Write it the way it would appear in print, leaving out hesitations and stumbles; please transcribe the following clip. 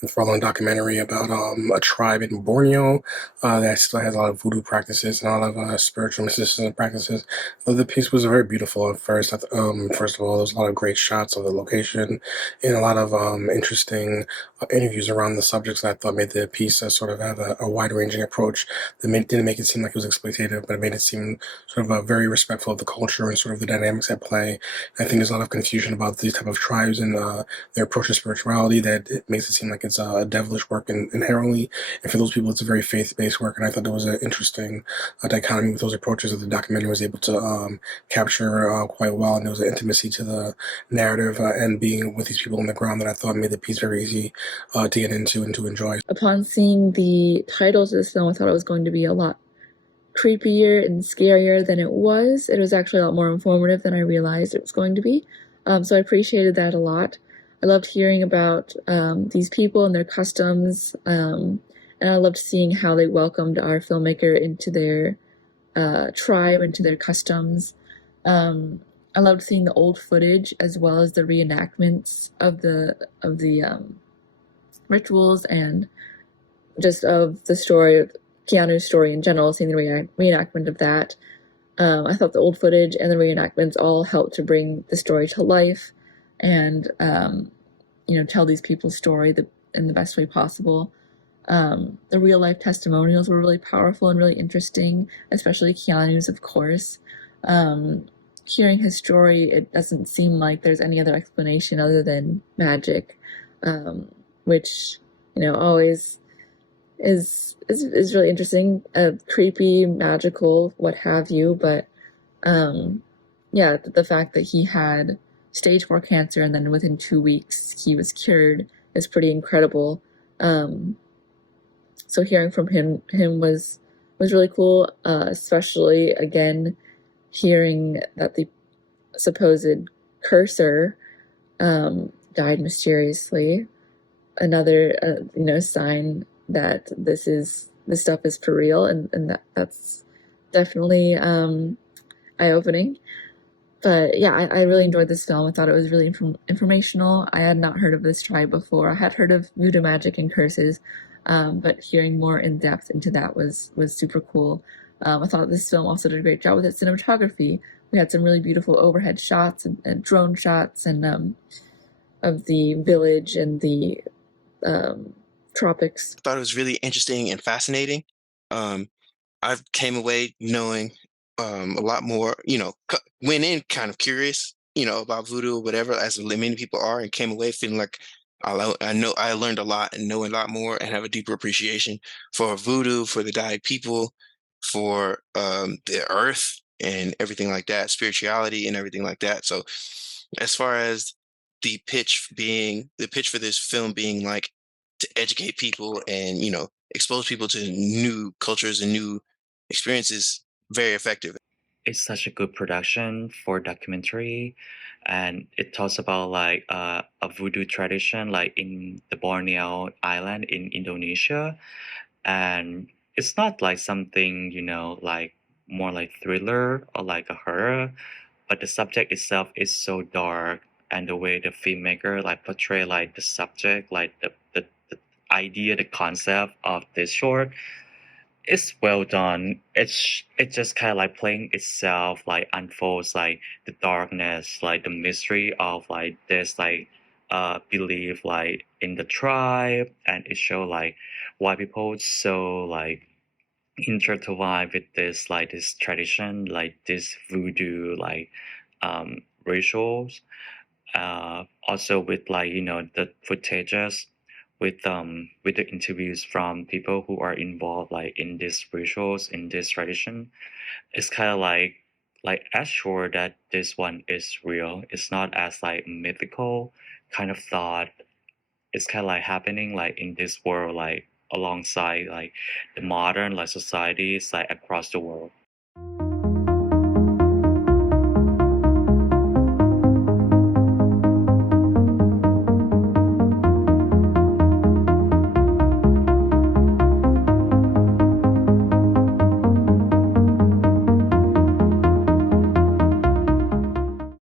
enthralling documentary about a tribe in Borneo that still has a lot of voodoo practices and a lot of spiritual mysticism practices. But the piece was very beautiful at first. First of all, there was a lot of great shots of the location and a lot of interesting interviews around the subjects that I thought made the piece sort of have a wide-ranging approach that didn't make it seem like it was exploitative, but it made it seem sort of very respectful of the culture and sort of the dynamics at play. I think there's a lot of confusion about these type of tribes and their approach to spirituality that it makes it seem like it's a devilish work inherently. And for those people, it's a very faith-based work. And I thought there was an interesting dichotomy with those approaches that the documentary was able to capture quite well. And there was an intimacy to the narrative and being with these people on the ground that I thought made the piece very easy to get into and to enjoy. Upon seeing the titles of this film, I thought it was going to be a lot creepier and scarier than it was. It was actually a lot more informative than I realized it was going to be. So I appreciated that a lot. I loved hearing about these people and their customs, and I loved seeing how they welcomed our filmmaker into their tribe, into their customs. I loved seeing the old footage as well as the reenactments of the rituals and just of the story of Keanu's story in general, seeing the reenactment of that. I thought the old footage and the reenactments all helped to bring the story to life and, tell these people's story in the best way possible. The real life testimonials were really powerful and really interesting, especially Keanu's, of course. Hearing his story, it doesn't seem like there's any other explanation other than magic, which, always is really interesting, creepy, magical, what have you. But the fact that he had stage 4 cancer and then within 2 weeks he was cured is pretty incredible. So hearing from him was really cool, especially again hearing that the supposed cursor died mysteriously. Another sign that this stuff is for real, and that's definitely eye-opening. But yeah, I really enjoyed this film. I thought it was really informational. I had not heard of this tribe before. I had heard of voodoo magic and curses, but hearing more in depth into that was super cool. I thought this film also did a great job with its cinematography. We had some really beautiful overhead shots and drone shots and of the village and the tropics. I thought it was really interesting and fascinating. I came away knowing a lot more, went in kind of curious, about voodoo or whatever, as many people are, and came away feeling like I know I learned a lot and know a lot more and have a deeper appreciation for voodoo, for the Dayak people, for the earth and everything like that, spirituality and everything like that. So, as far as the pitch for this film being like to educate people and expose people to new cultures and new experiences, very effective. It's such a good production for documentary, and it talks about like a voodoo tradition like in the Borneo island in Indonesia. And it's not like something like more like thriller or like a horror, but the subject itself is so dark, and the way the filmmaker like portray like the subject, like the idea, the concept of this short, it's well done. It just kind of like playing itself, like unfolds like the darkness, like the mystery of like this like belief like in the tribe, and it show like why people so like intertwined with this tradition, like this voodoo like rituals. Also with like the footages with the interviews from people who are involved like in these rituals, in this tradition. It's kind of like as sure that this one is real. It's not as like mythical kind of thought. It's kind of like happening like in this world, like alongside like the modern like societies like across the world.